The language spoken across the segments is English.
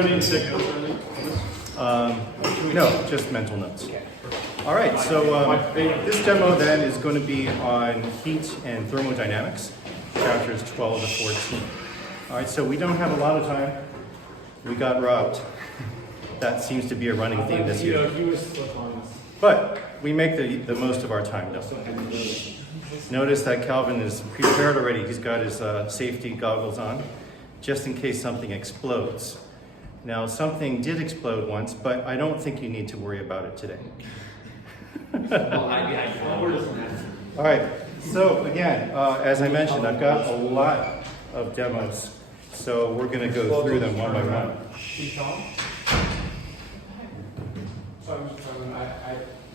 don't need to take notes or anything? No, just mental notes. All right, so this demo then is going to be on heat and thermodynamics, chapters 12 to 14. All right, so we don't have a lot of time. We got robbed. That seems to be a running theme this year. He was slick on this. But we make the most of our time, though. Notice that Calvin is prepared already. He's got his safety goggles on, just in case something explodes. Now, something did explode once, but I don't think you need to worry about it today. All right, so again, as I mentioned, I've got a lot of demos, so we're going to go through them one by one.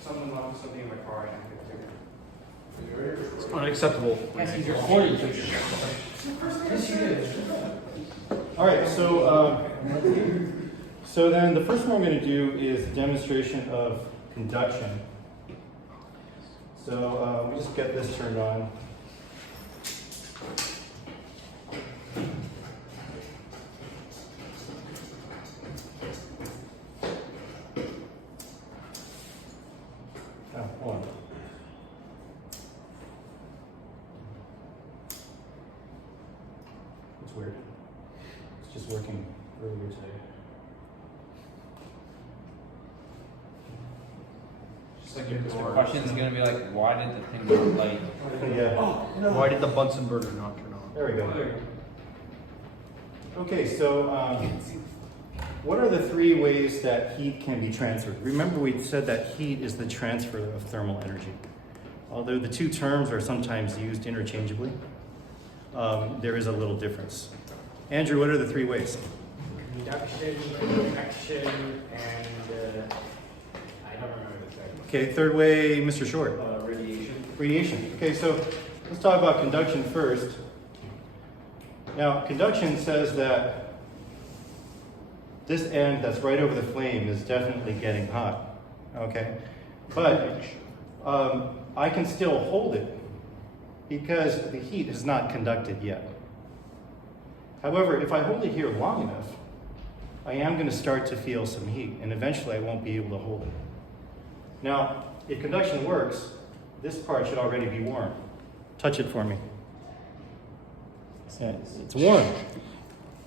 Someone left something in my car. It's unacceptable. Yes, he's recording. All right, so then the first one we're going to do is a demonstration of conduction. So we just get this turned on. Oh, hold on. It's weird. It's just working earlier today. Just like the question is going to be like, why did the thing not light? Yeah. Oh, no. Why did the Bunsen burner not turn on? There we go. Okay, so what are the three ways that heat can be transferred? Remember we said that heat is the transfer of thermal energy. Although the two terms are sometimes used interchangeably, there is a little difference. Andrew, what are the three ways? Induction, convection, and I don't remember the second. Okay, third way, Mr. Short. Radiation. Radiation. Okay, so let's talk about conduction first. Now, conduction says that this end that's right over the flame is definitely getting hot, okay? But I can still hold it because the heat has not conducted yet. However, if I hold it here long enough, I am going to start to feel some heat, and eventually I won't be able to hold it. Now, if conduction works, this part should already be warm. Touch it for me. Yeah, it's warm.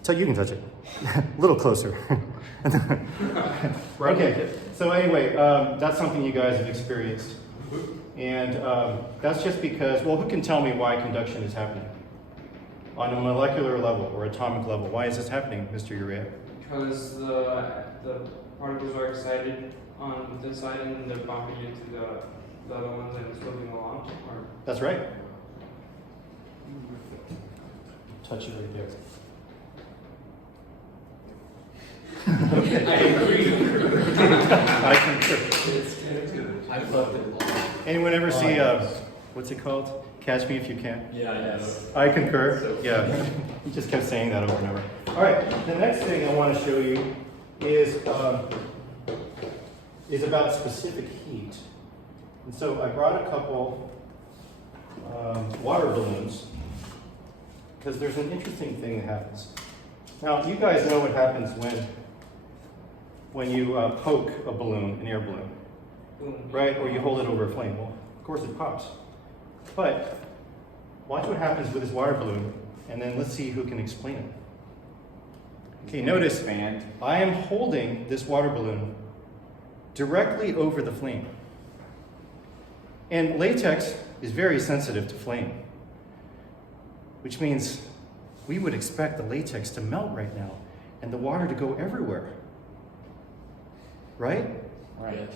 So you can touch it. A little closer. Okay, so anyway, that's something you guys have experienced. And that's just because, well, who can tell me why conduction is happening? On a molecular level or atomic level, why is this happening, Mr. Urea? Because the particles are excited on this side and then they're bumping into the other ones and it's moving along. Or That's right. Touch it right there. I agree. I concur. I love it. Anyone ever see, what's it called? Catch Me If You Can? Yeah, yes. I concur. Yeah, he just kept saying that over and over. All right, the next thing I want to show you is about specific heat. And so I brought a couple water balloons because there's an interesting thing that happens. Now, you guys know what happens when you poke a balloon, an air balloon, right? Or you hold it over a flame. Well, of course it pops. But watch what happens with this water balloon, and then let's see who can explain it. Okay, notice I am holding this water balloon directly over the flame. And latex is very sensitive to flame, which means we would expect the latex to melt right now and the water to go everywhere. Right? Right.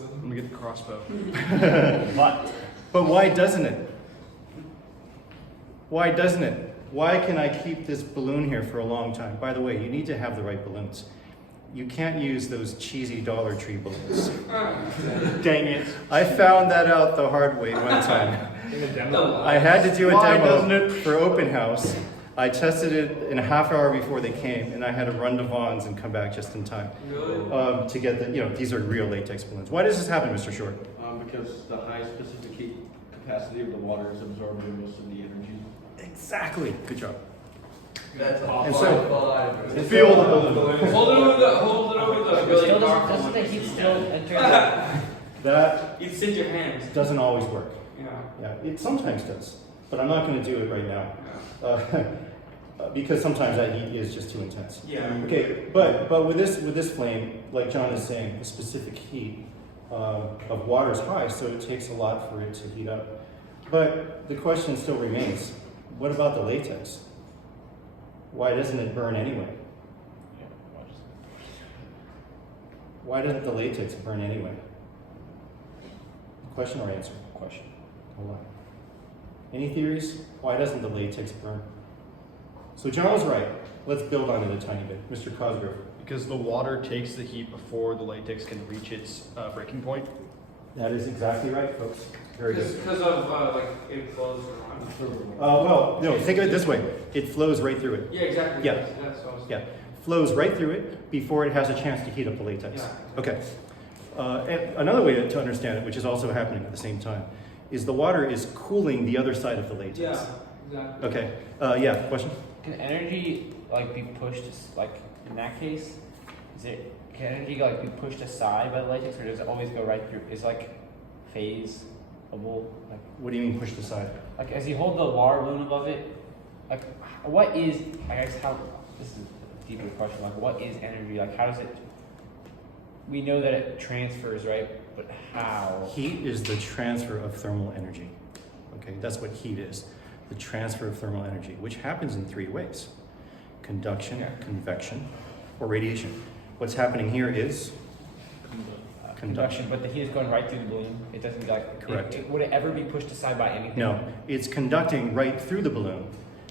I'm gonna get the crossbow. But why doesn't it? Why doesn't it? Why can I keep this balloon here for a long time? By the way, you need to have the right balloons. You can't use those cheesy Dollar Tree balloons. Dang it. I found that out the hard way one time. In the demo. I had to do a Why doesn't demo it? for open house. I tested it in a half hour before they came, and I had to run to Vaughn's and come back just in time to get the, these are real latex balloons. Why does this happen, Mr. Short? Because the high specific heat capacity of the water is absorbing most of the energy. Exactly. Good job. That's And so, Feel the balloon. Hold it sit your hands. It doesn't always work. Yeah. Yeah, it sometimes does, but I'm not going to do it right now because sometimes that heat is just too intense. Yeah. Okay, but with this flame, like John is saying, the specific heat of water is high, so it takes a lot for it to heat up. But the question still remains: what about the latex? Why doesn't it burn anyway? Why doesn't the latex burn anyway? Question or answer? Question. Hold on. Any theories? Why doesn't the latex burn? So John was right. Let's build on it a tiny bit. Mr. Cosgrove. Because the water takes the heat before the latex can reach its breaking point. That is exactly right, folks. Very good. Because of like it flows around. Well, no, think of it this way. It flows right through it. Yeah, exactly. Yeah. That's what I was Yeah. Flows right through it before it has a chance to heat up the latex. Yeah. Okay. And another way to understand it, which is also happening at the same time, is the water is cooling the other side of the latex. Yeah, exactly. Okay. Yeah. Question? Can energy like be pushed like in that case? Can energy like be pushed aside by the latex, or does it always go right through? Is like phase-able? Like What do you mean pushed aside? like as you hold the water balloon above it, like what is I guess how this is a deeper question. Like what is energy? Like how does it? We know that it transfers, right? But how? Heat is the transfer of thermal energy. Okay, that's what heat is. The transfer of thermal energy, which happens in three ways: conduction, convection, or radiation. What's happening here is Conduction, but the heat is going right through the balloon. It doesn't like Correct. Would it ever be pushed aside by anything? No, it's conducting right through the balloon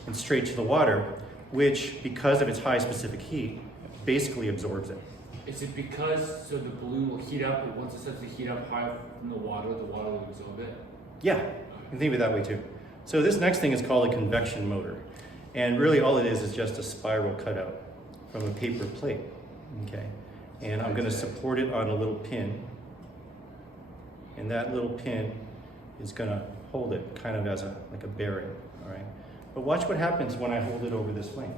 and straight to the water, which, because of its high specific heat, basically absorbs it. Is it because so the balloon will heat up, and once it starts to heat up high from the water will absorb it? Yeah, you can think of it that way too. So this next thing is called a convection motor. And really all it is just a spiral cutout from a paper plate. Okay. And I'm going to support it on a little pin. And that little pin is going to hold it kind of as like a bearing. All right. But watch what happens when I hold it over this flame.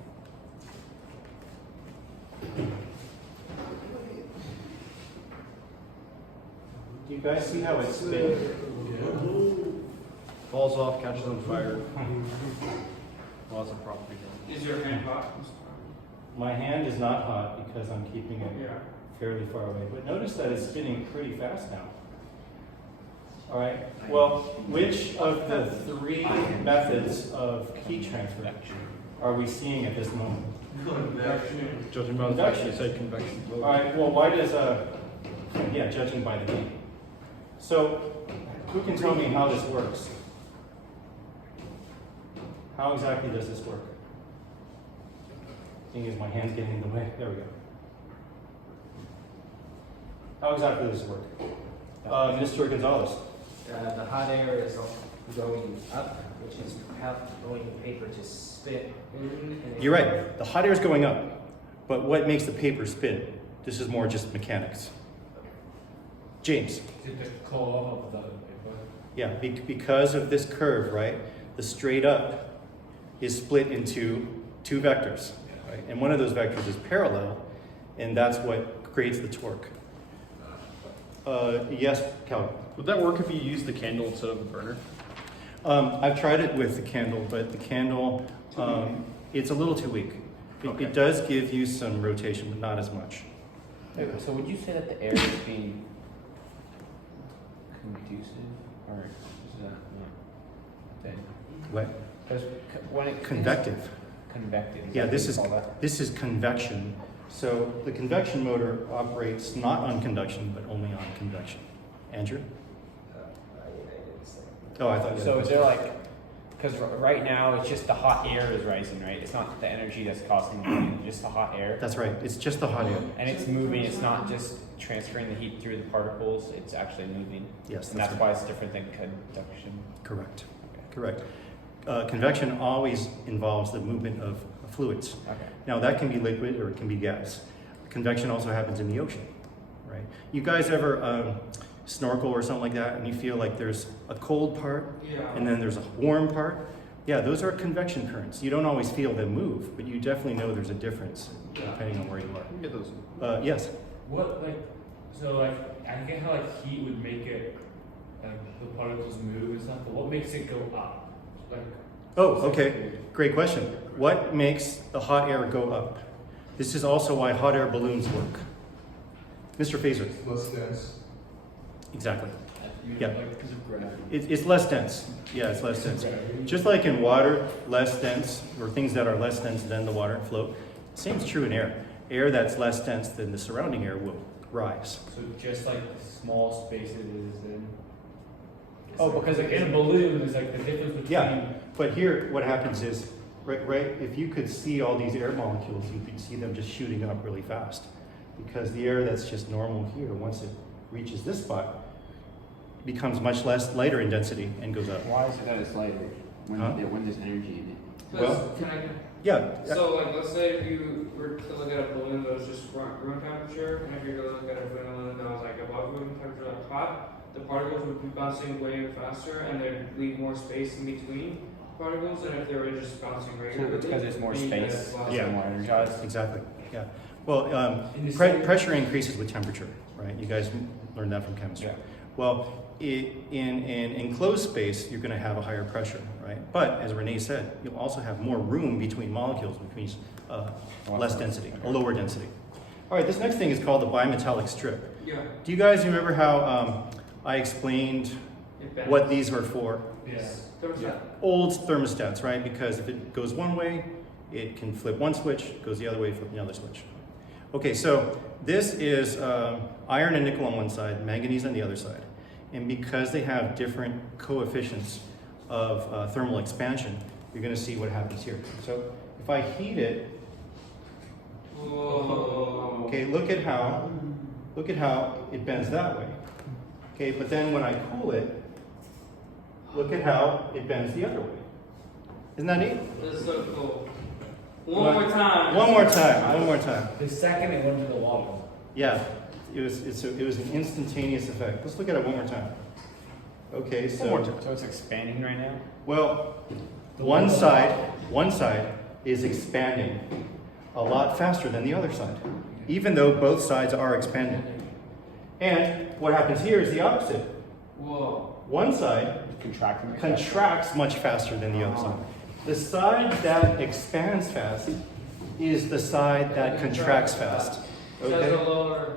Do you guys see how it's spinning? Falls off, catches on fire. Lots of property damage. Is your hand hot? My hand is not hot because I'm keeping it Yeah. fairly far away. But notice that it's spinning pretty fast now. All right. Well, which of the three methods of heat transfer are we seeing at this moment? Judging by the fact that you said convection. All right. Well, why does judging by the heat. So, who can tell me how this works? How exactly does this work? Thing is, my hand's getting in the way. There we go. How exactly does this work? Mr. Gonzalez. The hot air is going up, which is going the paper to spin. You're right. The hot air is going up, but what makes the paper spin? This is more just mechanics. James. Is it the color of the paper? Yeah, because of this curve, right? The straight up is split into two vectors, right? And one of those vectors is parallel, and that's what creates the torque. Yes, Calvin. Would that work if you used the candle instead of the burner? I've tried it with the candle, but the candle, it's a little too weak. It does give you some rotation, but not as much. So would you say that the air is being conducive, or is that not thing? What? Because when it Convective. convective. Yeah, what you call that? this is convection. So the convection motor operates not on conduction, but only on convection. Andrew? Oh, I thought you had So a is there like, because right now it's just the hot air is rising, right? It's not the energy that's causing the heat, just the hot air. That's right. It's just the hot air. And it's moving. It's not just transferring the heat through the particles. It's actually moving. Yes, And that's that's right. why it's different than conduction. Correct. Correct. Convection always involves the movement of fluids. Okay. Now that can be liquid or it can be gas. Convection also happens in the ocean, right? You guys ever snorkel or something like that and you feel like there's a cold part Yeah. and then there's a warm part? Yeah, those are convection currents. You don't always feel them move, but you definitely know there's a difference depending on where you You can get those. are. Yes. What I get how heat would make it the particles move and stuff, but what makes it go up? Like, Oh, okay. Great question. What makes the hot air go up? This is also why hot air balloons work. Mr. Phaser. Less dense. Exactly. yeah. Yeah. Like because of gravity. It's less dense. Yeah, it's less dense. Just like in water, less dense, or things that are less dense than the water float. Same is true in air. Air that's less dense than the surrounding air will rise. So just like small spaces then. Oh, Because like in a balloon, there's like the difference between. Yeah, but here what happens is, right, if you could see all these air molecules, you could see them just shooting up really fast. Because the air that's just normal here, once it reaches this spot, becomes much lighter in density and goes up. Why is it that it's lighter when, Huh? when there's energy in it? Well- Can I? Yeah, So like, let's say if you were to look at a balloon that was just room temperature, and if you were to look at a balloon that was like above room temperature, like hot, the particles would be bouncing way faster, and they'd leave more space in between particles than if they were just bouncing regularly. Because there's more and you get space, less- it's Yeah. more energized. exactly, yeah. Well, In the same- pressure increases with temperature, right? You guys learned that from chemistry. Yeah. Well, in enclosed space, you're gonna have a higher pressure, right? But as Renee said, you'll also have more room between molecules, which means less density, a lower density. All right, this next thing is called the bimetallic strip. Yeah. Do you guys remember how I explained It bends. what these are for? Yeah. Thermostat. Old thermostats, right? Because if it goes one way, it can flip one switch, goes the other way, flip another switch. Okay, so this is iron and nickel on one side, manganese on the other side. And because they have different coefficients of thermal expansion, you're gonna see what happens here. So if I heat it, Whoa. okay, look at how it bends that way. Okay, but then when I cool it, look at how it bends the other way. Isn't that neat? That's so cool. One more time. One more time. The second it went into the water. Yeah, it was an instantaneous effect. Let's look at it one more time. Okay, so So it's expanding right now? well, one side is expanding a lot faster than the other side, even though both sides are expanding. And what happens here is the opposite. Whoa. One side Contracting. contracts much faster than the other side. The side that expands fast is the side that contracts fast. It has a Okay? lower.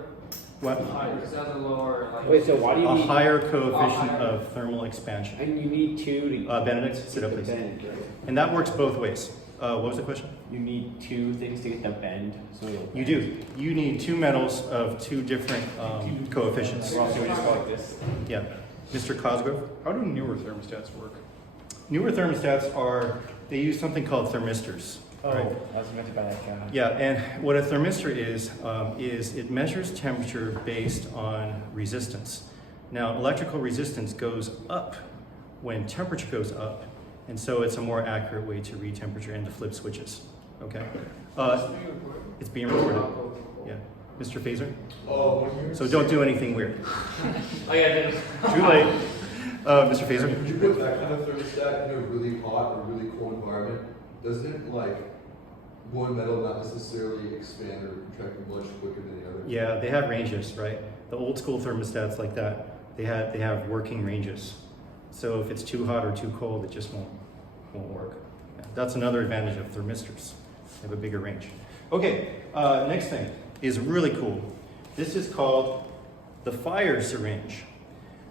What? It has a lower. Like, Wait, so why do you A need... higher coefficient higher. of thermal expansion. And you need two to... Benedict, sit up please. bend, right? And that works both ways. What was the question? You need two things to get the bend, so it'll... You do. You need two metals of two different coefficients. Or else it would just go like this. Yeah. Mr. Cosgrove? How do newer thermostats work? Newer thermostats they use something called thermistors. Oh, right? I was meant to buy that guy. Yeah, and what a thermistor is it measures temperature based on resistance. Now, electrical resistance goes up when temperature goes up, and so it's a more accurate way to read temperature and to flip switches. Okay? It's being recorded. Yeah. Mr. Phaser? Oh, when you're. So don't do anything weird. Oh yeah, then. Too late. Mr. Phaser? When you put that kind of thermostat in a really hot or really cold environment, doesn't it like one metal not necessarily expand or contract much quicker than the other? Yeah, they have ranges, right? The old school thermostats like that, they have working ranges. So if it's too hot or too cold, it just won't work. Yeah, that's another advantage of thermistors. They have a bigger range. Okay, next thing is really cool. This is called the fire syringe.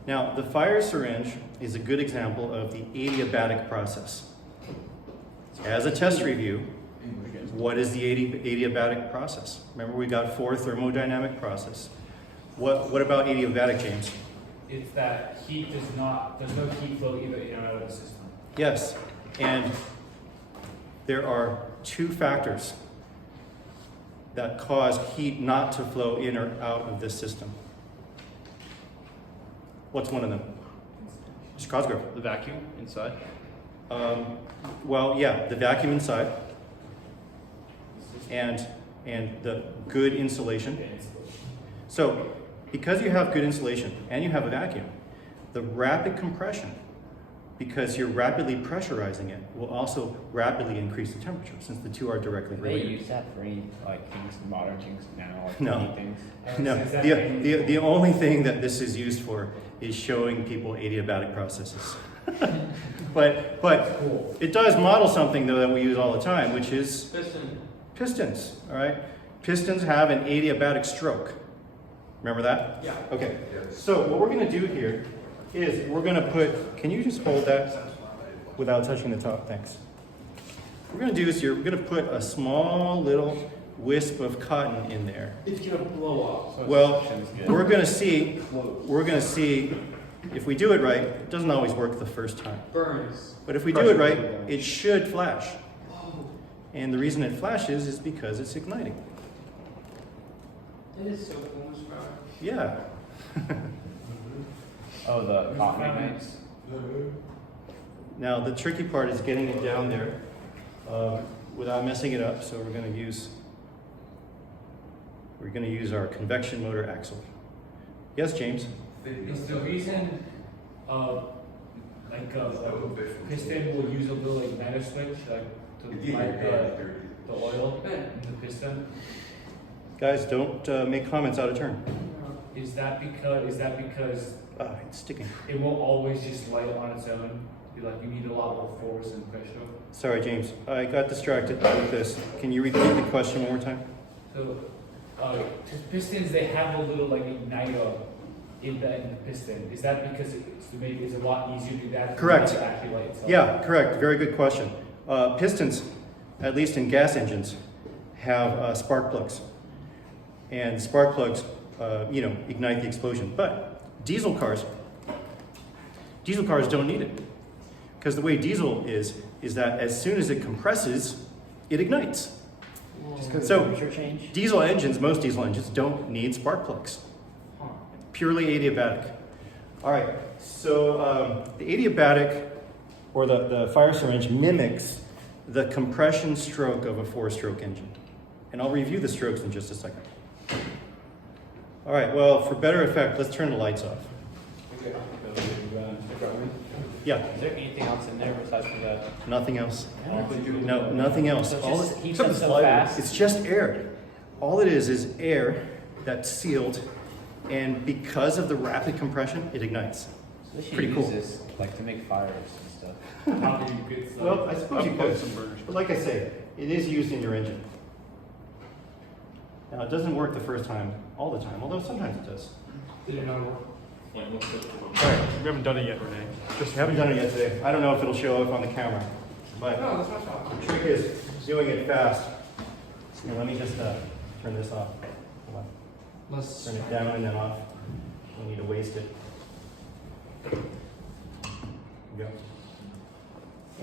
Now, the fire syringe is a good example of the adiabatic process. As a test review, what is the adiabatic process? Remember, we got 4 thermodynamic process. What about adiabatic, James? It's that heat there's no heat flow either in or out of the system. Yes, and there are 2 factors that cause heat not to flow in or out of this system. What's one of them? Mr. Cosgrove. The vacuum inside? Well, yeah, the vacuum inside and the good insulation. So, because you have good insulation and you have a vacuum, the rapid compression because you're rapidly pressurizing it will also rapidly increase the temperature since the two are directly Do they related. use that for any like things, modern things now, like No. any things? No, Is that the only thing that this is used for is showing people adiabatic processes. but Cool. it does model something though that we use all the time, which is Piston. pistons. All right, pistons have an adiabatic stroke. Remember that? Yeah. Okay. Yes. So what we're going to do here is we're going to put. Can you just hold that without touching the top? Thanks. What we're going to do is here we're going to put a small little wisp of cotton in there. It's gonna blow up. Well, we're going to see. We're going to see if we do it right. It doesn't always work the first time, Burns. but if we do it right, it should flash. And the reason it flashes is because it's igniting. It is so cool, Mr. Brown. Yeah. Oh, the cotton ignites. Now the tricky part is getting it down there without messing it up. So we're going to use our convection motor axle. Yes, James. Is the reason, piston will use a little igniter switch, like to light the oil in the piston? Guys, don't make comments out of turn. Is that because It's sticking. it won't always just light on its own? You need a lot more force and pressure. Sorry, James. I got distracted with this. Can you repeat the question one more time? So, pistons, they have a little igniter in the piston. Is that because it's a lot easier to do that? Correct. To actually light itself? Yeah, correct. Very good question. Pistons, at least in gas engines, have spark plugs. And spark plugs, ignite the explosion. But diesel cars don't need it. Because the way diesel is that as soon as it compresses, it ignites. Just because So- of temperature change. Most diesel engines don't need spark plugs. Purely adiabatic. All right, so the adiabatic, or the fire syringe, mimics the compression stroke of a four-stroke engine. And I'll review the strokes in just a second. All right, well, for better effect, let's turn the lights off. Yeah, Is there anything else in there besides for the? nothing else. No, nothing else. So it All just it- heats up so fast. It's just air. All it is air that's sealed, and because of the rapid compression, it ignites. So they should Pretty use cool. this like to make fires and stuff. How do you get Well, I suppose you could. Some burners. But like I say, it is used in your engine. Now, it doesn't work the first time, all the time, although sometimes it does. Did it not work? All right, We haven't done it yet, Renee. just haven't done it yet today. I don't know if it'll show up on the camera, but No, that's not fine. the trick is doing it fast. Here, let me just turn this off. Hold on. Let's. Turn it down and then off. We need to waste it. There we go.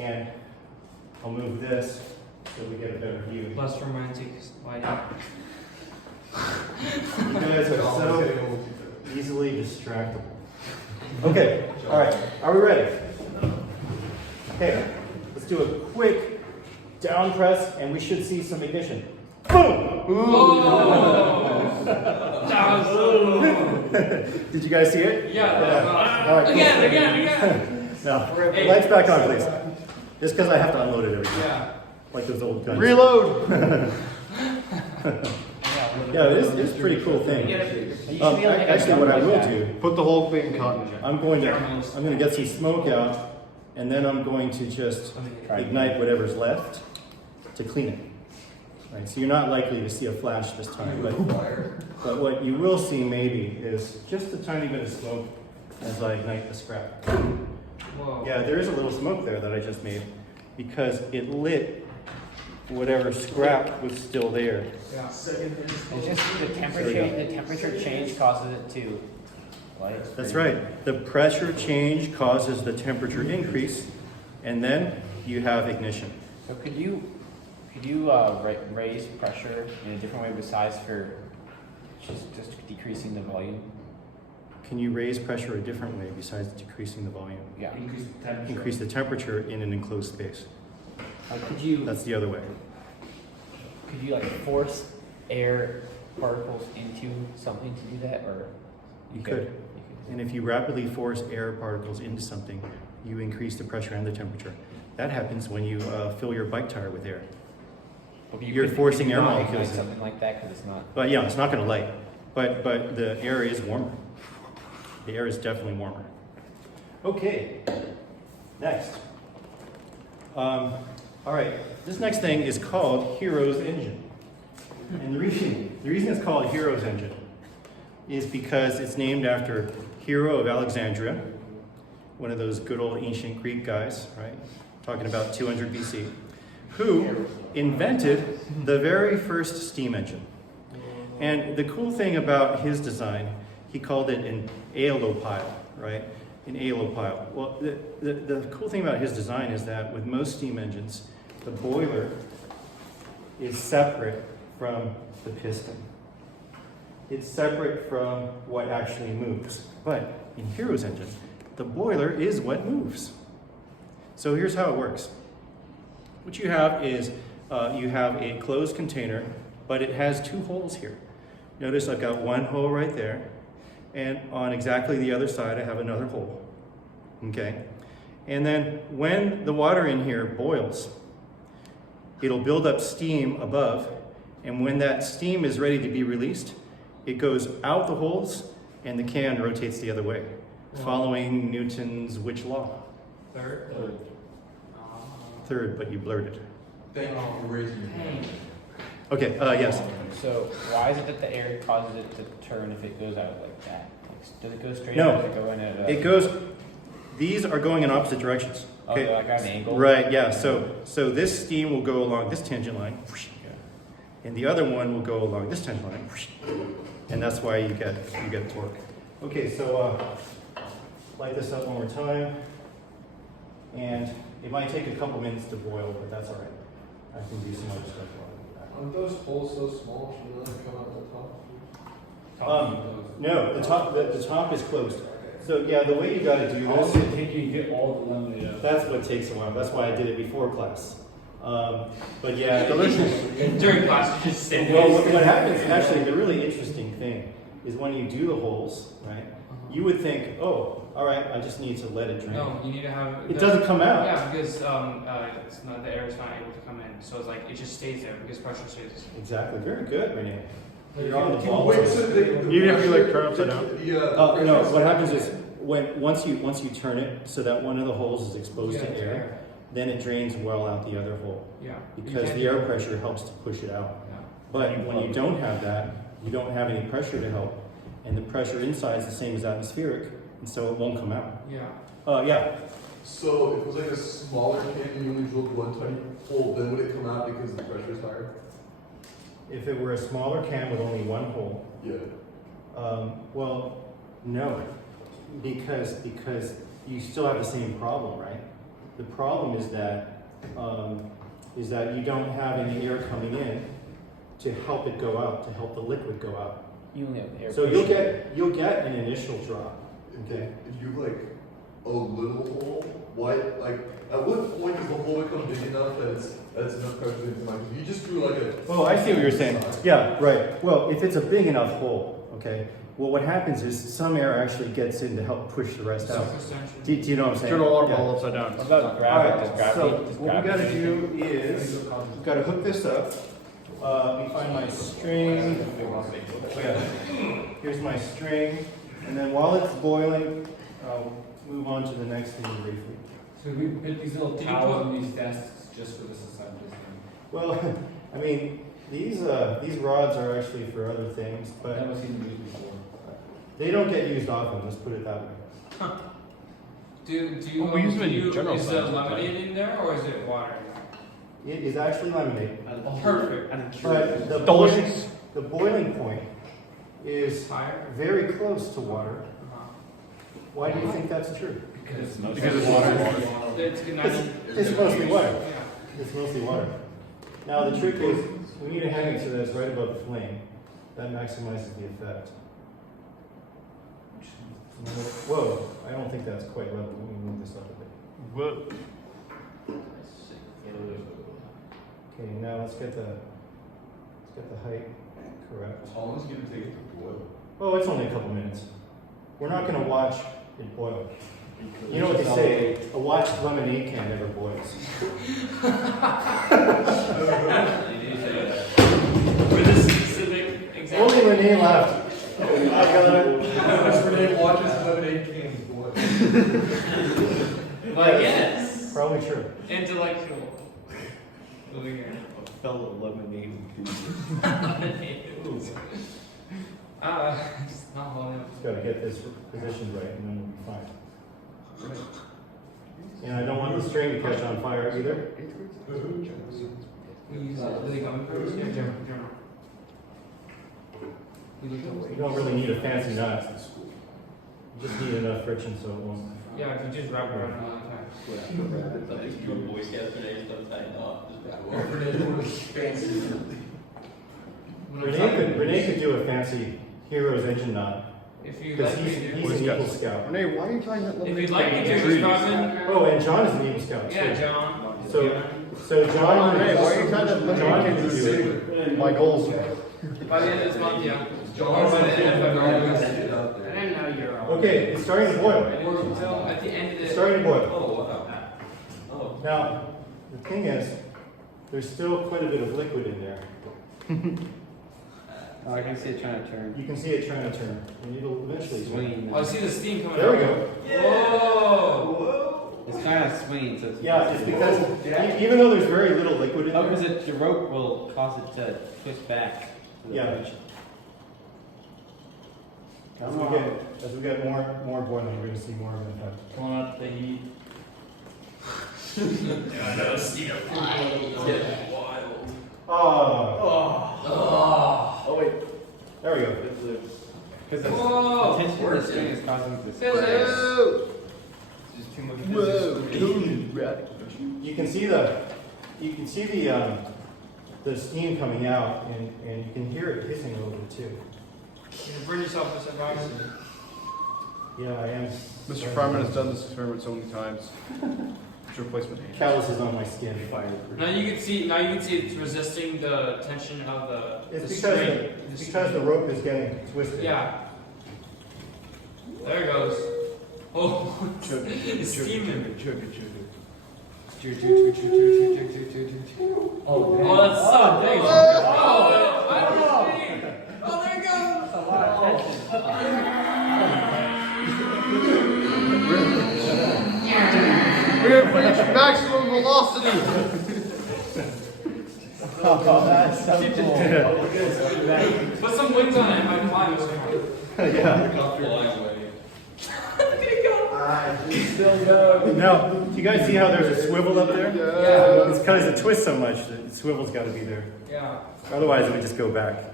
And I'll move this so we get a better view. Less romantic lighting. You guys are so easily distractible. Okay, all right, are we ready? Okay, let's do a quick down press and we should see some ignition. Boom! Did you guys see it? Yeah. All right, cool. Again. No, lights back on, please. Just because I have to unload it every time, Yeah. like those old guns. Reload! Yeah, it is a pretty cool thing. You should be able to make a Actually, gun what I like will that. do, Put the whole thing in cotton. I'm going to get some smoke out, and then I'm going to just ignite whatever's left to clean it. Right, so you're not likely to see a flash this time, but what you will see maybe is just a tiny bit of smoke as I ignite the scrap. Whoa. Yeah, there is a little smoke there that I just made because it lit whatever scrap was still there. Yeah. It's just the temperature change causes it to light. That's right. The pressure change causes the temperature increase, and then you have ignition. So could you raise pressure in a different way besides for just decreasing the volume? Can you raise pressure a different way besides decreasing the volume? Yeah. Increase the temperature. Increase the temperature in an enclosed space. Could you That's the other way. force air particles into something to do that, or You could. And if you rapidly force air particles into something, you increase the pressure and the temperature. That happens when you fill your bike tire with air. Okay, You're could- forcing you air could not molecules ignite in. something like that because it's not. But yeah, it's not going to light. But the air is warmer. The air is definitely warmer. Okay, next. All right, this next thing is called Hero's Engine. And the reason it's called Hero's Engine is because it's named after Hero of Alexandria, one of those good old ancient Greek guys, right? Talking about 200 BC, who invented the very first steam engine. And the cool thing about his design, he called it an aeolopile, right? An aeolopile. Well, the cool thing about his design is that with most steam engines, the boiler is separate from the piston. It's separate from what actually moves. But in Hero's engine, the boiler is what moves. So here's how it works. What you have is you have a closed container, but it has two holes here. Notice I've got one hole right there, and on exactly the other side I have another hole. Okay? And then when the water in here boils, it'll build up steam above, and when that steam is ready to be released, it goes out the holes and the can rotates the other way, following Newton's which law? Third. Third, but you blurred it. Thank you for raising your hand. Okay, yes. So why is it that the air causes it to turn if it goes out like that? Like, does it go straight No. or does it go in at a... It goes, these are going in opposite directions. Oh, Okay? they're like at an angle? Right, yeah, so this steam will go along this tangent line, and the other one will go along this tangent line, and that's why you get torque. Okay, so light this up one more time, and it might take a couple minutes to boil, but that's all right. I can do some other stuff while I Aren't those holes so small, should they only come out the top? No, the top is closed. So yeah, the way you got to do How long this, does it take you to get all the laminate out? that's what takes a while. That's why I did it before class. But yeah, During class, you just sit well, what happens, actually, the really interesting thing is when you do the holes, right, you would think, oh, all right, I just need to let it drain. No, you need to have. It doesn't come out. Yeah, because it's not, the air is not able to come in, so it's like it just stays there because pressure stays. Exactly. Very good, Renee. You're on the ball. Wait, so Even if you, like, turn upside down? No, what happens is once you turn it so that one of the holes is exposed to air, then it drains well out the other hole Yeah. because the air pressure helps to push it out. Yeah. But when you don't have that, you don't have any pressure to help, and the pressure inside is the same as atmospheric, and so it won't come out. Yeah. Yeah. So if it was like a smaller can and you only drilled one tiny hole, then would it come out because the pressure is higher? If it were a smaller can with only one hole, Yeah. well, no, because you still have the same problem, right? The problem is that you don't have any air coming in to help it go out, to help the liquid go out. You only have air So pressure. you'll get an initial drop. Okay. If you like a little hole, why, like, at what point does the hole become big enough that that's enough pressure to come out? If you just do like a. Oh, I see what you're saying. Yeah, right. Well, if it's a big enough hole, okay. Well, what happens is some air actually gets in to help push the rest out. Self-extension. Do you know what I'm saying? Turn the water Yeah. ball upside down. What about All gravity? right, Does gravity, so does what we gravity gotta do do is, we've gotta hook this up. Let me find my string. Oh, yeah. Here's my string. And then while it's boiling, I'll move on to the next thing briefly. So we put these little Did you towels on these desks just for this assembly. Well, I mean, these rods are actually for other things, I've but never seen them used before. they don't get used often, let's put it that way. Do you, Well, we use them in do you general is the science, lemonade in there or is it water? It is actually lemonade. Perfect. But Delicious. the boiling point is Fire. very close to water. Uh-huh. Why do you think that's true? Because it's water. It's good night. It's mostly water. Yeah. It's mostly water. Now the trick is, we need to hang it so that it's right above the flame. That maximizes the effect. Whoa, I don't think that's quite level. Let me move this up a bit. Whoa. Okay, now let's get the height correct. How long is it gonna take it to boil? Oh, it's only a couple minutes. We're not going to watch it boil. You know what they say, a watched lemonade can never boils. For this specific example. Only Renee laughed. That's Renee watches lemonade cans, boy. Like, yes. Probably true. Intellectual. Over here. A fellow lemonade enthusiast. Just not holding up. Just gotta get this positioned right and then we'll be fine. And I don't want the string to catch on fire either. We use Lily gummy bears. Yeah, Jeremy. You don't really need a fancy knot. You just need enough friction so it won't. Yeah, if you just wrap it around all the time. Boy Scouts today, stuff tighten up. Renee could do a fancy hero's engine knot. If you'd Because like me he's to. an Eagle Scout. Renee, why are you trying that If you'd like me to, just comment. Oh, and John is an Eagle Scout too. Yeah, John. So John, Renee, why are you trying to John can do it. my goals? By the end of this month, yeah. John, Or by the end of February. John, I didn't know you were on. Okay, it's starting to boil. Or until at the end of It's the. starting to boil. Oh, wow. Oh. Now, the thing is, there's still quite a bit of liquid in there. Oh, I can see it trying to turn. You can see it trying to turn, and it'll eventually swing. Swing. Oh, I see the steam coming There we out. go. Whoa! It's trying to swing, so it's. Yeah, it's because even though there's very little liquid in Oh, there. because the rope will cause it to twist back. to the Yeah. edge. As we get more boiling, we're going to see more of an effect. Pulling up the heat. Oh, wait. there we go. Because the Whoa! tension of the string is causing it to swing. Physics! There's too much Whoa, physics. You can see the steam coming out, and you can hear it hissing a little bit too. You burn yourself with some rocks. Yeah, I am. Mr. Farman has done this experiment so many times. It's a replacement hand. Calluses on my skin. Now you can see it's resisting the tension of the It's string. because the rope is getting twisted. Yeah. There it goes. Oh, it's steaming. Oh, that's so big. Oh, I don't see. Oh, there it goes. We have reached maximum velocity. That's so cool. Put some wings on it. It might fly. Yeah. Look at it go. Now, do you guys see how there's a swivel up there? Yeah. It's because it twists so much that the swivel's got to be there. Yeah. Otherwise, it would just go back.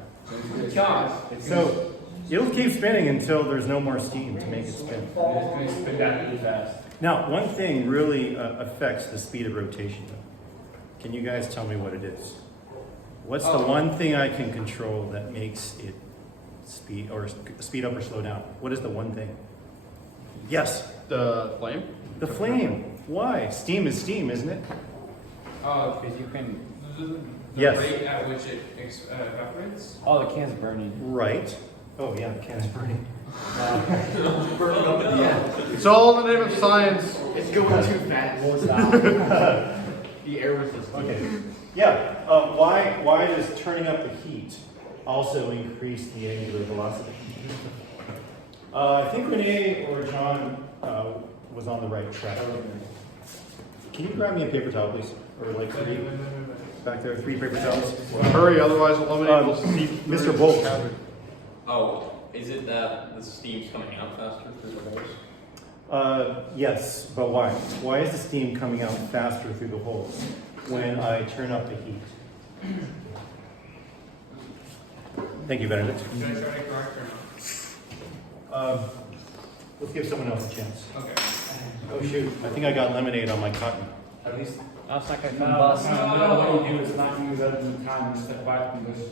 Gosh. So it'll keep spinning until there's no more steam to make it spin. It's going to spin down really fast. Now, one thing really affects the speed of rotation. Can you guys tell me what it is? What's the one thing I can control that makes it speed up or slow down? What is the one thing? Yes, The flame? the flame. Why? Steam is steam, isn't it? Because you can. The Yes. rate at which it evaporates. Oh, the can's burning. Right. Oh yeah, the can's burning. It's all in the name of science. It's going too fast. The air resistance. Okay. Yeah. Why does turning up the heat also increase the angular velocity? I think Renee or John was on the right track. Can you grab me a paper towel, please? Or like three back there, 3 paper towels. Hurry, otherwise the lemonade will seep. Mr. Bolt. Oh, is it that the steam's coming out faster through the holes? Yes, but why? Why is the steam coming out faster through the holes when I turn up the heat? Thank you, Benedict. Should I try to correct or not? Let's give someone else a chance. Okay. Oh shoot, I think I got lemonade on my cotton. At least. Oh, it's not going to No, combust. what you do is not use that in time and step back from this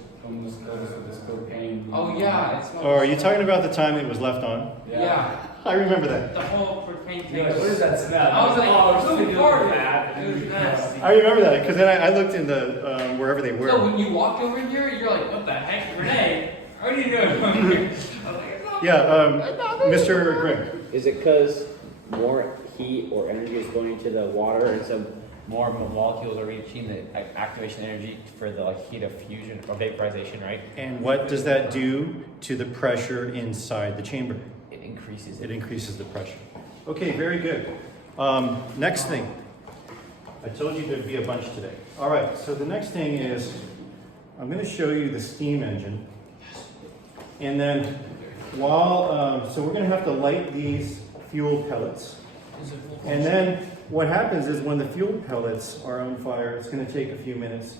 cocaine. Oh yeah, it's. Oh, are you talking about the time it was left on? Yeah. I remember that. The whole propane tank. Yeah, what is that smell? I was like, oh, who it's farted? bad. It was nasty. I remember that because then I looked in the wherever they So were. when you walked over here, you're like, what the heck, Renee? I already knew. I was like, it's not. Yeah, Mr. Grimm. Is it because more heat or energy is going into the water, and so more molecules are reaching the activation energy for the heat of fusion or vaporization, right? And what does that do to the pressure inside the chamber? It increases It increases the pressure. Okay, very good. Next thing. I told you there'd be a bunch today. All right, so the next thing is I'm going to show you the steam engine. And then so we're going to have to light these fuel pellets. And then what happens is when the fuel pellets are on fire, it's going to take a few minutes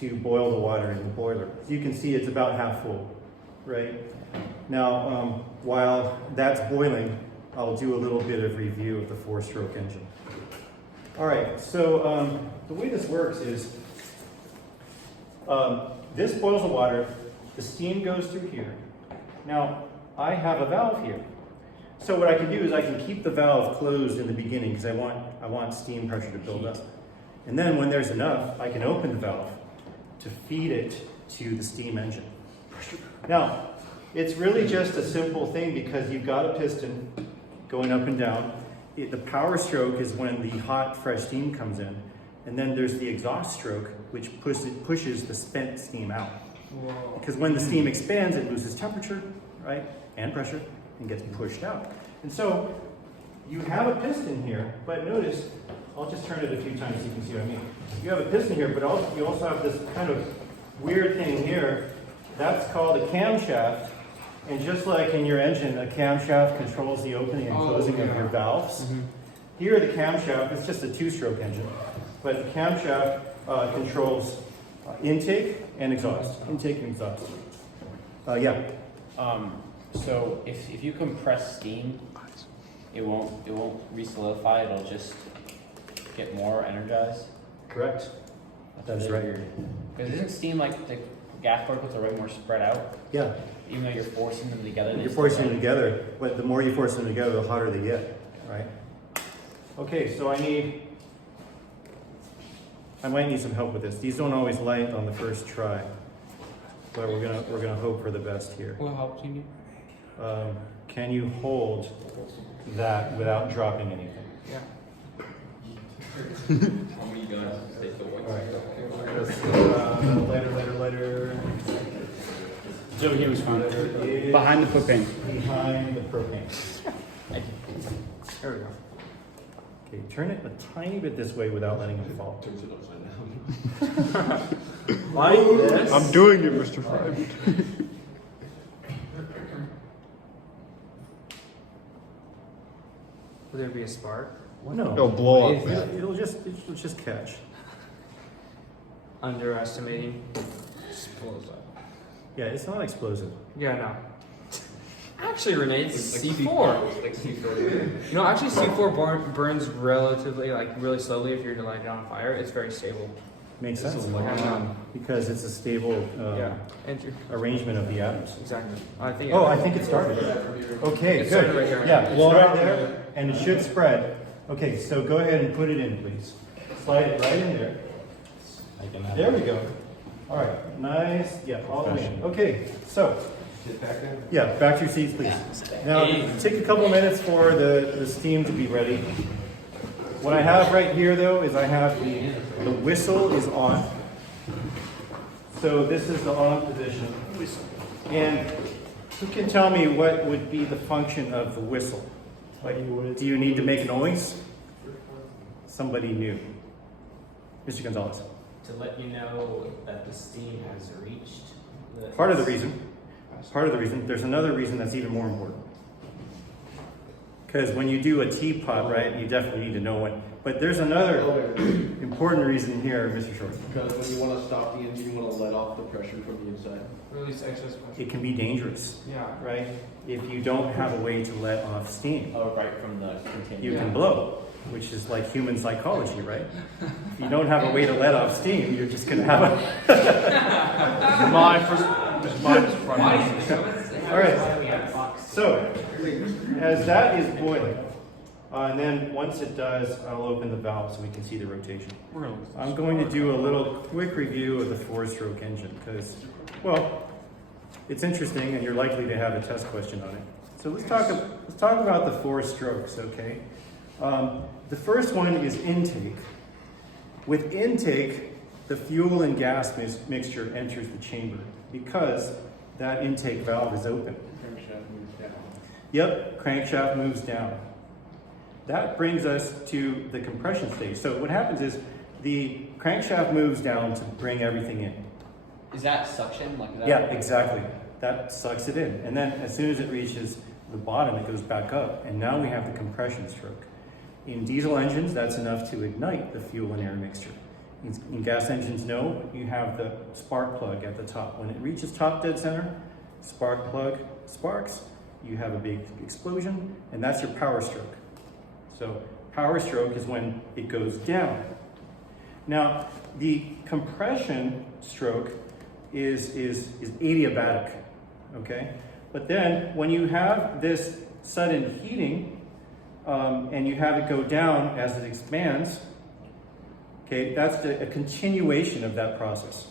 to boil the water in the boiler. As you can see, it's about half full, right? Now, while that's boiling, I'll do a little bit of review of the 4-stroke engine. All right, so the way this works is this boils the water, the steam goes through here. Now, I have a valve here. So what I can do is I can keep the valve closed in the beginning because I want steam pressure to build up. And then when there's enough, I can open the valve to feed it to the steam engine. Now, it's really just a simple thing because you've got a piston going up and down. The power stroke is when the hot, fresh steam comes in. And then there's the exhaust stroke, which pushes the spent steam out. Whoa. Because when the steam expands, it loses temperature, right, and pressure, and gets pushed out. And so you have a piston here, but notice, I'll just turn it a few times so you can see what I mean. You have a piston here, but you also have this kind of weird thing here. That's called a camshaft. And just like in your engine, a camshaft controls the opening and closing of your valves. Mm-hmm. Here, the camshaft, it's just a 2-stroke engine, but the camshaft controls intake and exhaust. Intake and exhaust. Yeah. So if you compress steam, it won't re-solidify. It'll just get more energized. Correct. That's right. Because isn't steam like the gas particles are way more spread out? Yeah. Even though you're forcing them together. You're forcing them together, but the more you force them together, the hotter they get, right? Okay, so I might need some help with this. These don't always light on the first try, but we're gonna hope for the best here. What help do you need? Can you hold that without dropping anything? Yeah. How many guys take the white? All right. Lighter. It's over here was fine. Is Behind the propane. Behind the propane. There we go. Okay, turn it a tiny bit this way without letting it fall. Turns it upside down. Like this. I'm doing it, Mr. Fry. Will there be a spark? No. It'll blow up. It'll just catch. Underestimating. Explosive. Yeah, it's not explosive. Yeah, no. Actually, Renee, it's Like C4. Like C4. No, actually, C4 burns relatively, really slowly if you're to light it on fire. It's very stable. Makes This sense. is like- Because it's a stable Yeah, and arrangement of the atoms. exactly. I think. I think it started. Okay, It started good. right here. Yeah, it's right there, and it should spread. Okay, so go ahead and put it in, please. Slide it right in there. There we go. All right, nice. Yeah, all the way in. Okay, so. Get back there. Yeah, back to your seats, please. Now, take a couple minutes for the steam to be ready. What I have right here, though, is I have the whistle is on. So this is the on position. And who can tell me what would be the function of the whistle? Like, do you need to make noise? Somebody new. Mr. Gonzalez. To let you know that the steam has reached. Part of the reason. There's another reason that's even more important. Because when you do a teapot, right, you definitely need to know when. But there's another important reason here, Mr. Short. Because when you want to stop the engine, you want to let off the pressure from the inside. Release excess pressure. It can be dangerous, Yeah. right? If you don't have a way to let off steam, Oh, right from the container. you can blow, which is like human psychology, right? If you don't have a way to let off steam, you're just going to have a... All right. So, as that is boiling, and then once it does, I'll open the valve so we can see the rotation. I'm going to do a little quick review of the 4-stroke engine because, well, it's interesting and you're likely to have a test question on it. So let's talk about the 4 strokes, okay? The first one is intake. With intake, the fuel and gas mixture enters the chamber because that intake valve is open. Crankshaft moves down. Yep, crankshaft moves down. That brings us to the compression stage. So what happens is the crankshaft moves down to bring everything in. Is that suction? Like that? Yeah, exactly. That sucks it in. And then as soon as it reaches the bottom, it goes back up. And now we have the compression stroke. In diesel engines, that's enough to ignite the fuel and air mixture. In gas engines, no, you have the spark plug at the top. When it reaches top dead center, spark plug sparks, you have a big explosion, and that's your power stroke. So power stroke is when it goes down. Now, the compression stroke is adiabatic, okay? But then when you have this sudden heating, and you have it go down as it expands, okay, that's a continuation of that process.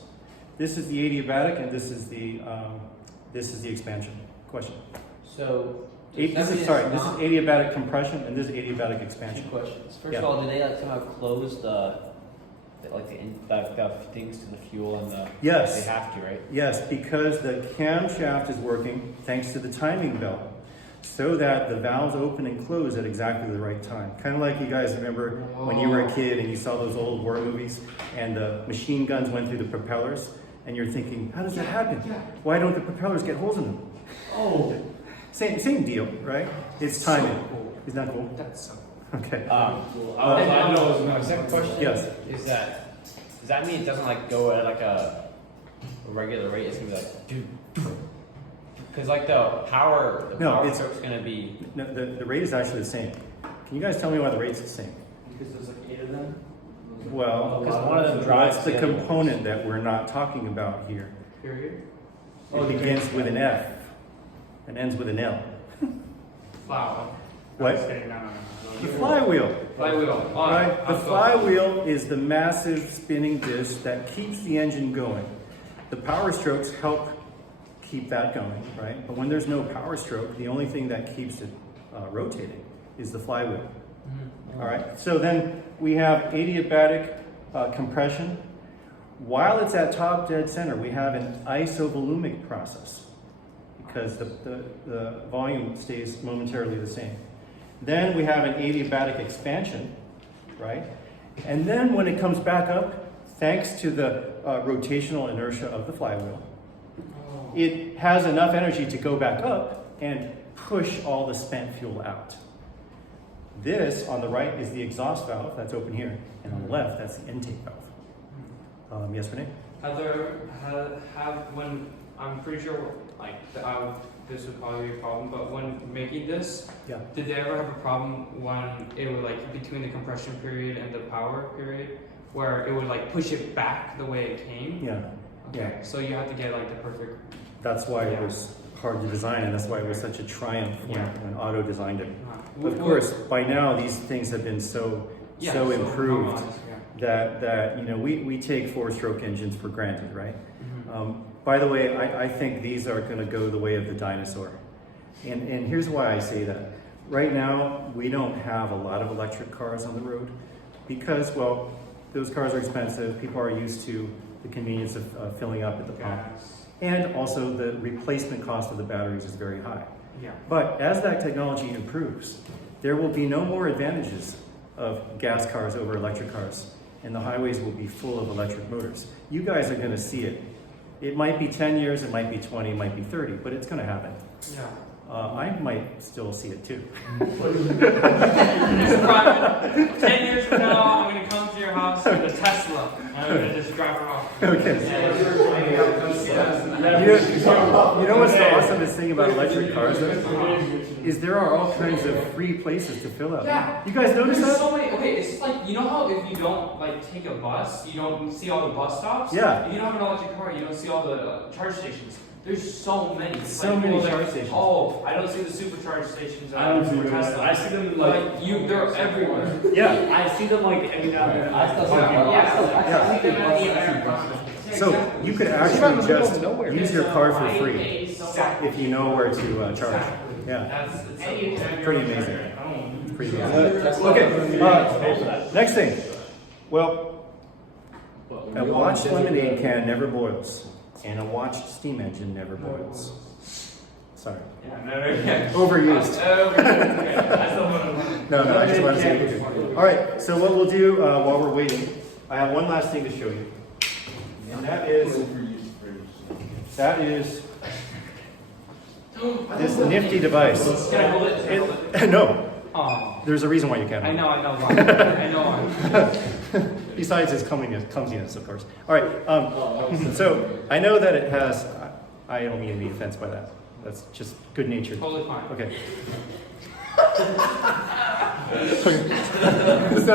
This is the adiabatic, and this is the expansion. Question. So, This is adiabatic compression, and this is adiabatic two expansion. questions. First Yeah. of all, do they like somehow close the things to the fuel and the? Yes. They have to, right? Yes, because the camshaft is working thanks to the timing belt, so that the valves open and close at exactly the right time. Kind of like you guys remember when you were a kid and you saw those old war movies and the machine guns went through the propellers, and you're thinking, how does that happen? Why don't the propellers get holes in them? Oh, Same deal, right? It's timing. Isn't that cool? that's so. Okay. My second question Yes. Is that, does that mean it doesn't like go at like a regular rate? It's gonna be like, because like the power stroke's gonna be. No, the rate is actually the same. Can you guys tell me why the rate's the same? Because there's like 8 of them. Well, Because one of them drives what's the the other component that we're not talking about here? Period. It begins with an F and ends with an L. Wow. What? The flywheel. Flywheel. Right? The flywheel is the massive spinning disc that keeps the engine going. The power strokes help keep that going, right? But when there's no power stroke, the only thing that keeps it rotating is the flywheel. Mm-hmm. All right, so then we have adiabatic compression. While it's at top dead center, we have an isovolumic process because the volume stays momentarily the same. Then we have an adiabatic expansion, right? And then when it comes back up, thanks to the rotational inertia of the flywheel, it has enough energy to go back up and push all the spent fuel out. This, on the right, is the exhaust valve, that's open here, and on the left, that's the intake valve. Yes, Renee? When I'm pretty sure this would probably be a problem, but when making this, Yeah. did they ever have a problem when it would like between the compression period and the power period, where it would like push it back the way it came? Yeah. Okay, Yeah. so you have to get like the perfect. That's why it was hard to design, and that's why it was such a triumph when Otto designed it. Of course, by now these things have been so improved that we take 4-stroke engines for granted, right? By the way, I think these are going to go the way of the dinosaur, and here's why I say that. Right now, we don't have a lot of electric cars on the road because, well, those cars are expensive. People are used to the convenience of filling up at the pump, and also the replacement cost of the batteries is very high. Yeah. But as that technology improves, there will be no more advantages of gas cars over electric cars, and the highways will be full of electric motors. You guys are going to see it. It might be 10 years, it might be 20, it might be 30, but it's going to happen. Yeah. I might still see it too. Just private. 10 years from now, I'm going to come to your house with a Tesla. I'm going to just drive it off. Okay. You know what's the awesomest thing about electric cars, though? Is there are all kinds of free places to fill up. Yeah. You guys notice There's that? so many. Okay, it's just like, you know how if you don't like take a bus, you don't see all the bus stops? Yeah. If you don't have an electric car, you don't see all the charge stations. There's so many. It's So like, many people charge like, stations. Oh, I don't see the supercharge stations. I don't see for them. Tesla. I see them They're everywhere. Yeah. I see them like every now and then. I still see them. Yeah. I see them at the Americana. So you could actually just use your car for free if you know where to charge. Yeah, pretty amazing. Pretty amazing. Okay, next thing. Well, a watched lemonade can never boils, and a watched steam engine never boils. Sorry. Overused. No, I just want to say it. All right, so what we'll do while we're waiting, I have one last thing to show you. And that is this nifty device. No, there's a reason why you can't. I know why. Besides its clumsiness, of course. All right, so I know that it has, I don't mean any offense by that. That's just good natured. Totally fine. Okay. So,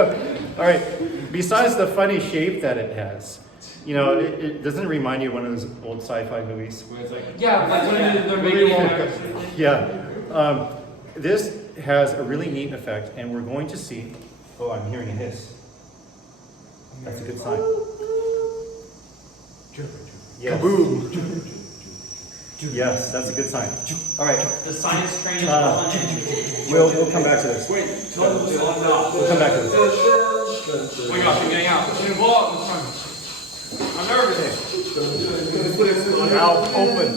all right, besides the funny shape that it has, you know, it doesn't remind you of one of those old sci-fi movies where it's like, Yeah, like when they're making it. yeah. This has a really neat effect, and we're going to see. Oh, I'm hearing a hiss. That's a good sign. Yes. Kaboom. Yes, that's a good sign. All right. The science train is rolling in. We'll come back to this. We'll come back to this. Oh my gosh, I'm getting out. I'm nervous. Now open.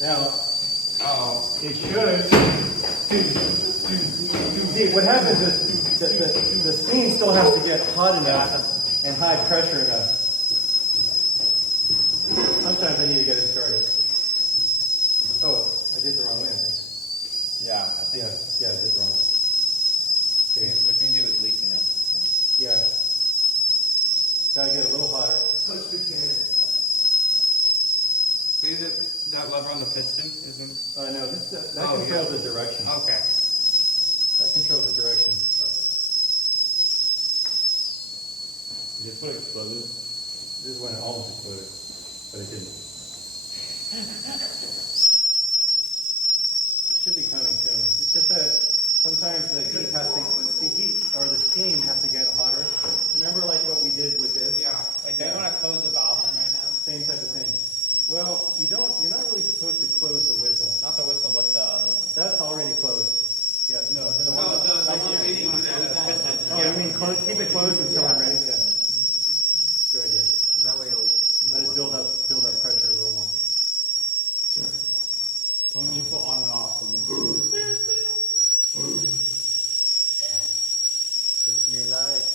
Now it should. See, what happens is the steam still has to get hot enough and high pressure enough. Sometimes I need to get it started. Oh, I did the wrong way, I think. Yeah, I think Yeah, I did the wrong way. which means it was leaking up. Yeah. Gotta get a little hotter. Maybe that lever on the piston isn't. No, that Oh, controls the direction. Okay. That controls the direction. Is it exploded? This is when it almost exploded, but it didn't. It should be coming soon. It's just that sometimes the heat or the steam has to get hotter. Remember like what we did with this? Yeah. Wait, do you want to close the valve then right now? Same type of thing. Well, you're not really supposed to close the whistle. Not the whistle, but the other one. That's already closed. Yes. The one leading to the piston. Oh, you mean keep it closed until I'm ready? Yeah. Good idea. That way it'll. Let it build up pressure a little more. Turn the whistle on and off. Gives me life.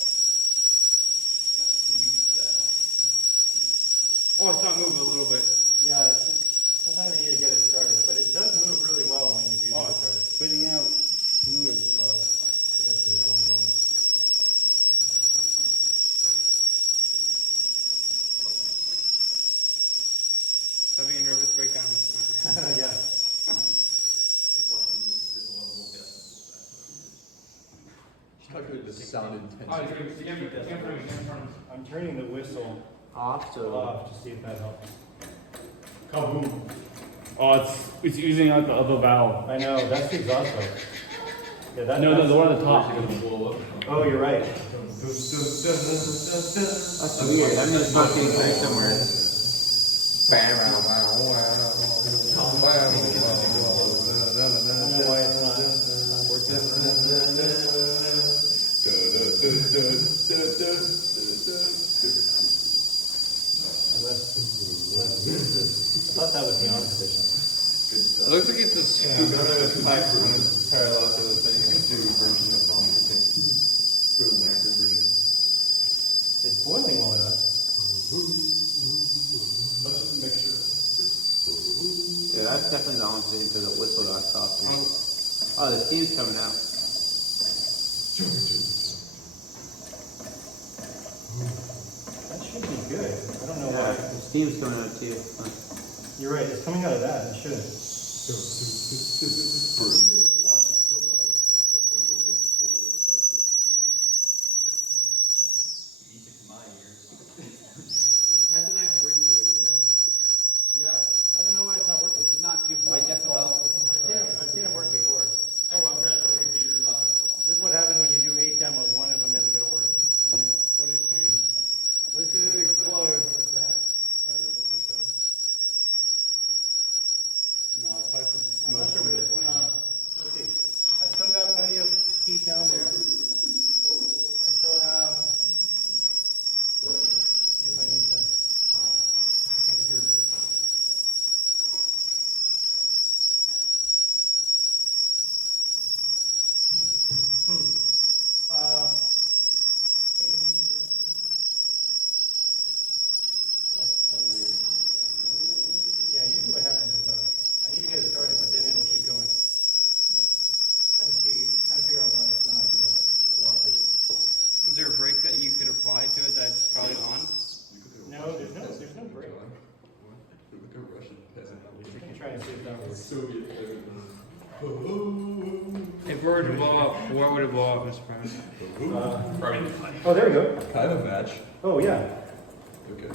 Oh, it's not moving a little bit. Yeah, sometimes you need to get it started, but it does move really well when you do get it started. Spitting out fluid. I think I put it on wrong way. Having a nervous breakdown. Yeah. Calculate the sound intensity. I'm turning the whistle Off to. off to see if that helps. Kaboom. Oh, it's using out the other valve. I know, that's the exhaust valve. Yeah, that, No, the one at the top. Oh, you're right. That's weird. That means it's not getting connected somewhere. I don't know why it's not working. I thought that was the on position. It looks like it's a scoop. Parallel to the thing, you can do version of phone, you can do a macro version. It's boiling well enough. That's just a mixture. Yeah, that's definitely the on position because the whistle got stopped. Oh, the steam's coming out. That should be good. I don't know Yeah, why. the steam's coming out too. You're right, it's coming out of that. It shouldn't. Has a nice ring to it, you know? Yeah, I don't know why it's not working. This is not good for my decibel. It didn't work before. Oh well. This is what happens when you do 8 demos. One of them isn't going to work. What a shame. It's gonna explode. Soviet. If we were to blow up, what would it blow up, Mr. Prime? Oh, there we go. Can I have a match? Oh, yeah. Okay.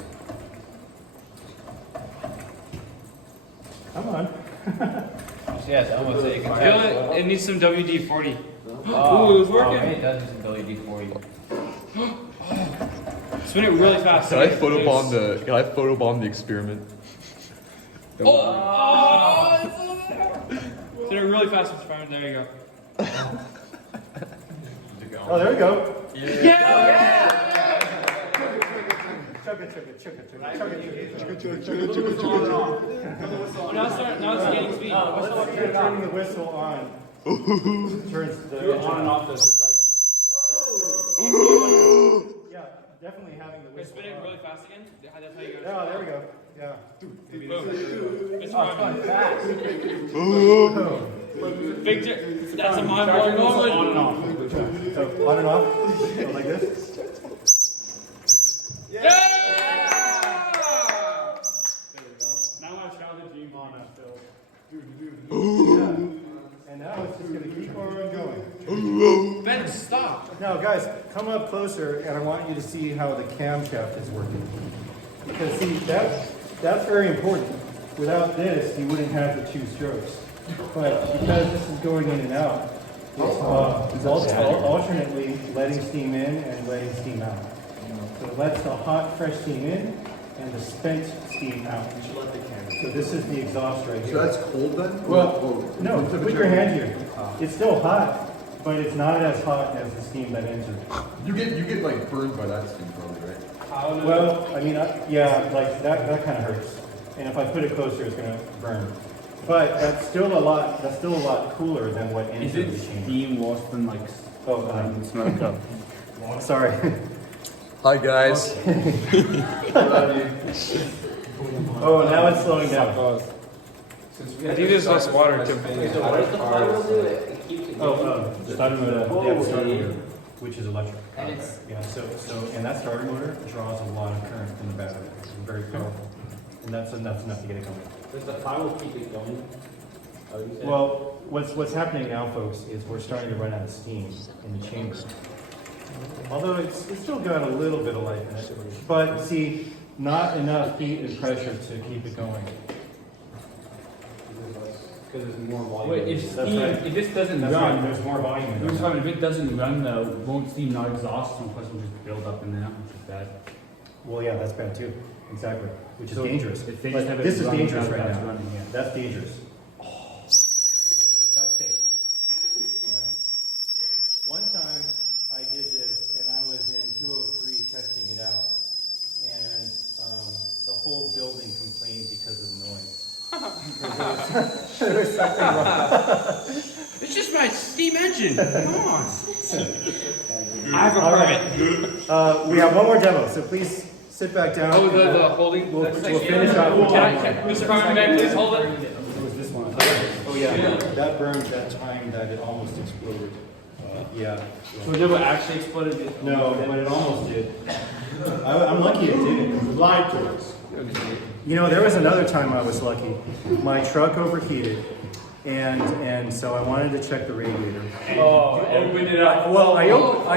Come on. Yeah, someone say you can Feel it needs some WD-40. Oh, Ooh, it was working. Oh, it does need some WD-40. Spin it really fast. Can I photobomb the experiment? Oh, spin it really fast, Mr. Prime. There you go. Oh, there we go. Yeah! Chug it, chug it, chug it, chug it, chug it. Oh, now it's getting speed. Let's see turning the whistle on. Turns the On and off this. Yeah, definitely having the Wait, whistle spin it on. really fast again. That's how you go. Yeah, there we go. Yeah. It's Oh, fine. it's fast. Victor, that's a mind-blowing moment. On and off. So on and off, so like this. Yeah! Now my childhood dream on it, Phil. Yeah. And now it's just gonna keep on going. Ben, stop. Now, guys, come up closer, and I want you to see how the camshaft is working. Because see, that's very important. Without this, you wouldn't have the 2 strokes. But because this is going in and out, it's alternately letting steam in and letting steam out. So it lets the hot, fresh steam in and the spent steam out. So this is the exhaust right here. So that's cold then? Well, no, so put your hand here. It's still hot, but it's not as hot as the steam that enters. You get like burned by that steam probably, right? Well, I mean, yeah, like that kind of hurts. And if I put it closer, it's gonna burn. But that's still a lot cooler than what enters the machine. Steam worse than like smoke up. Sorry. Hi guys. Oh, now it's slowing down. I think there's less water too. Starter motor, they have a starter motor, which is electric. And it's- Yeah, so that starter motor draws a lot of current from the battery. It's very powerful. And that's enough to get it going. Does the firewall keep it going? Well, what's happening now, folks, is we're starting to run out of steam in the chamber. Although it's still got a little bit of life in it. But see, not enough heat and pressure to keep it going. Because there's more volume. Wait, if That's steam, right. if this doesn't That's right, run, there's more volume in if it. it doesn't run though, won't steam not exhaust and plus will just build up in there, which is bad. Well, yeah, that's bad too. Exactly. Which is So dangerous. if they But just have it this is run dangerous without right that now. running, yeah. That's dangerous. That's safe. Alright. One time I did this and I was in 203 testing it out. And the whole building complained because of noise. There was something wrong. It's just my steam engine. Come on. I have a All permit. right. We have one more demo, so please sit back down. Oh, the holding. We'll that's finish off with Mr. Prime, may I please hold it? It was this one. Oh yeah, that burned that time that it almost exploded. Yeah. So it never actually exploded? No, but it almost did. I'm lucky it didn't. Lied to us. You know, there was another time I was lucky. My truck overheated, and so I wanted to check the radiator. Oh, open it up. Well, I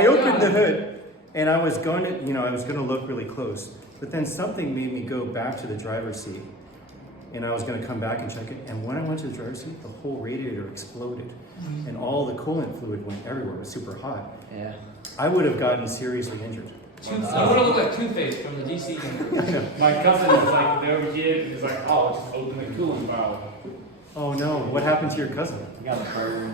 opened the hood, and I was going to, I was going to look really close. But then something made me go back to the driver's seat, and I was going to come back and check it. And when I went to the driver's seat, the whole radiator exploded, and all the coolant fluid went everywhere. It was super hot. Yeah. I would have gotten seriously injured. I would have looked like Two-Face from the DC. My cousin was like, they overheated, he's like, oh, just open the cooling valve. Oh no! What happened to your cousin?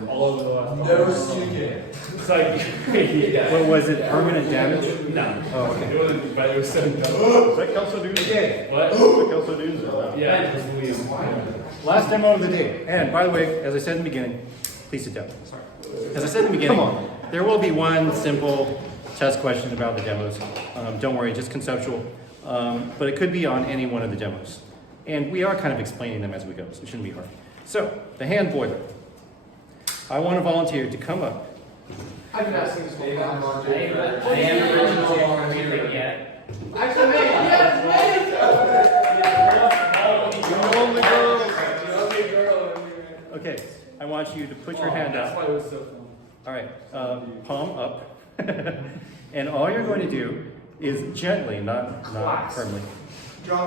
All over the last. Never seen it. It's like, yeah. What was it? Permanent damage? No. Oh, okay. It wasn't, but it was so dumb. That Kelso dudes? What? That Kelso dudes? Yeah, it was weird. Last demo of the day. And by the way, as I said in the beginning, please sit down. Sorry. As I said in the beginning, there will be one simple test question about the demos. Don't worry, just conceptual. But it could be on any one of the demos. And we are kind of explaining them as we go, so it shouldn't be hard. So, the hand boiler. I want a volunteer to come up. I've been asking this whole time. I am original yet. Actually, yes, Only girls. Okay, I want you to put your hand That's up. why it was so fun. All right, palm up. And all you're going to do is gently, not firmly.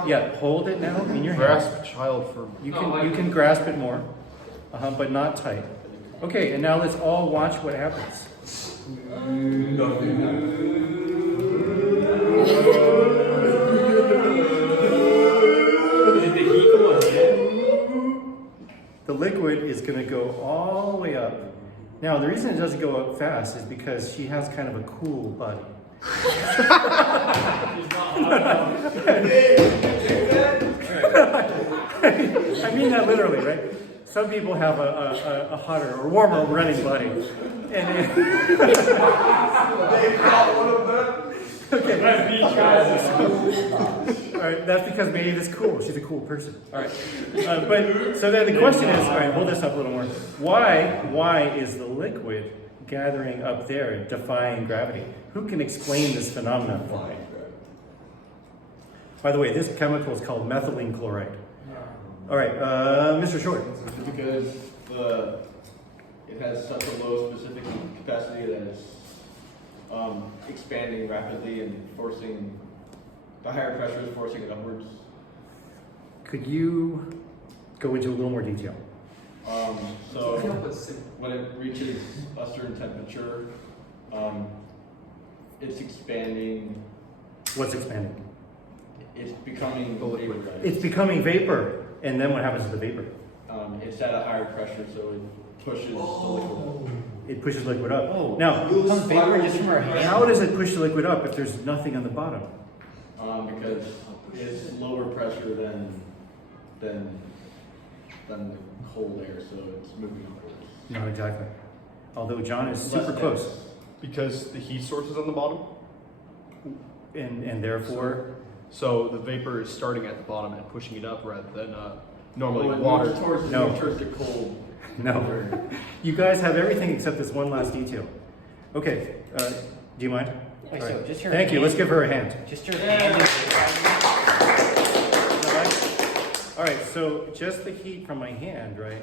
Yeah, hold it now in your hand. Grasp child for. You can grasp it more, but not tight. Okay, and now let's all watch what happens. Did the heat go ahead? The liquid is going to go all the way up. Now, the reason it doesn't go up fast is because she has kind of a cool body. She's not hot enough. I mean that literally, right? Some people have a hotter or warmer running body. And okay. All right, that's because Maeve is cool. She's a cool person. All right. But so then the question is, all right, hold this up a little more. Why is the liquid gathering up there, defying gravity? Who can explain this phenomenon for me? By the way, this chemical is called methylene chloride. All right, Mr. Short. Because it has such a low specific capacity that it's expanding rapidly and forcing, the higher pressure is forcing it upwards. Could you go into a little more detail? So when it reaches a certain temperature, it's expanding. What's expanding? It's becoming vaporized. It's becoming vapor. And then what happens to the vapor? It's at a higher pressure, so it pushes the liquid up. It pushes liquid up. Oh, Now, comes vapor just from her hand. how does it push the liquid up if there's nothing on the bottom? Because it's lower pressure than the cold air, so it's moving upwards. Not exactly. Although John is Less super close. dense. Because the heat source is on the bottom, And therefore, so the vapor is starting at the bottom and pushing it up rather than normally Well, it water. moves towards, No. towards the cold. no. You guys have everything except this one last detail. Okay, do you mind? Wait, All so right. just her Thank you, hand- let's give her a hand. Just your hand. All right, so just the heat from my hand, right,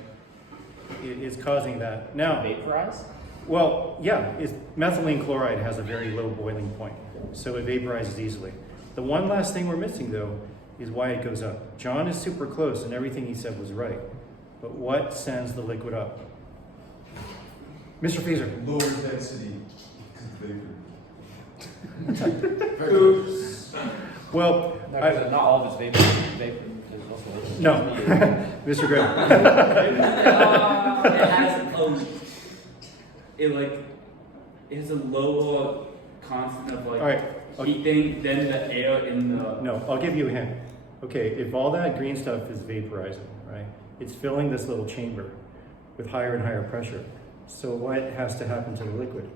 is causing that. Now, Vaporize? well, yeah, methylene chloride has a very low boiling point, so it vaporizes easily. The one last thing we're missing, though, is why it goes up. John is super close, and everything he said was right. But what sends the liquid up? Mr. Feeser. Lower density vapor. Well, No, 'cause not all of it's vapor. Vapor. There's also liquid. no. Mr. Gray. It has a lower constant of All right. heat thing than the air in the. No, I'll give you a hint. Okay, if all that green stuff is vaporizing, right, it's filling this little chamber with higher and higher pressure. So what has to happen to the liquid?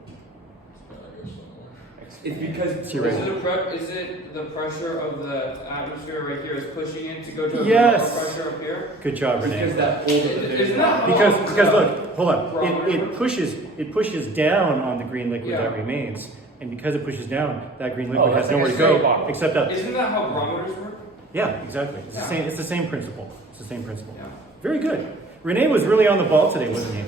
It's because It's your right. Is it the pressure of the atmosphere right here is pushing it to go to a Yes. lower pressure up here? Good job, because Renee. that hole that Isn't that Because wrong? look, hold on. It pushes down on the green liquid Yeah. that remains, and because it pushes down, that green Oh, liquid has that's like nowhere a to straight go walk. except up. Isn't that how barometers work? Yeah, exactly. It's the same. It's the same principle. It's the same principle. Yeah. Very good. Renee was really on the ball today, wasn't he?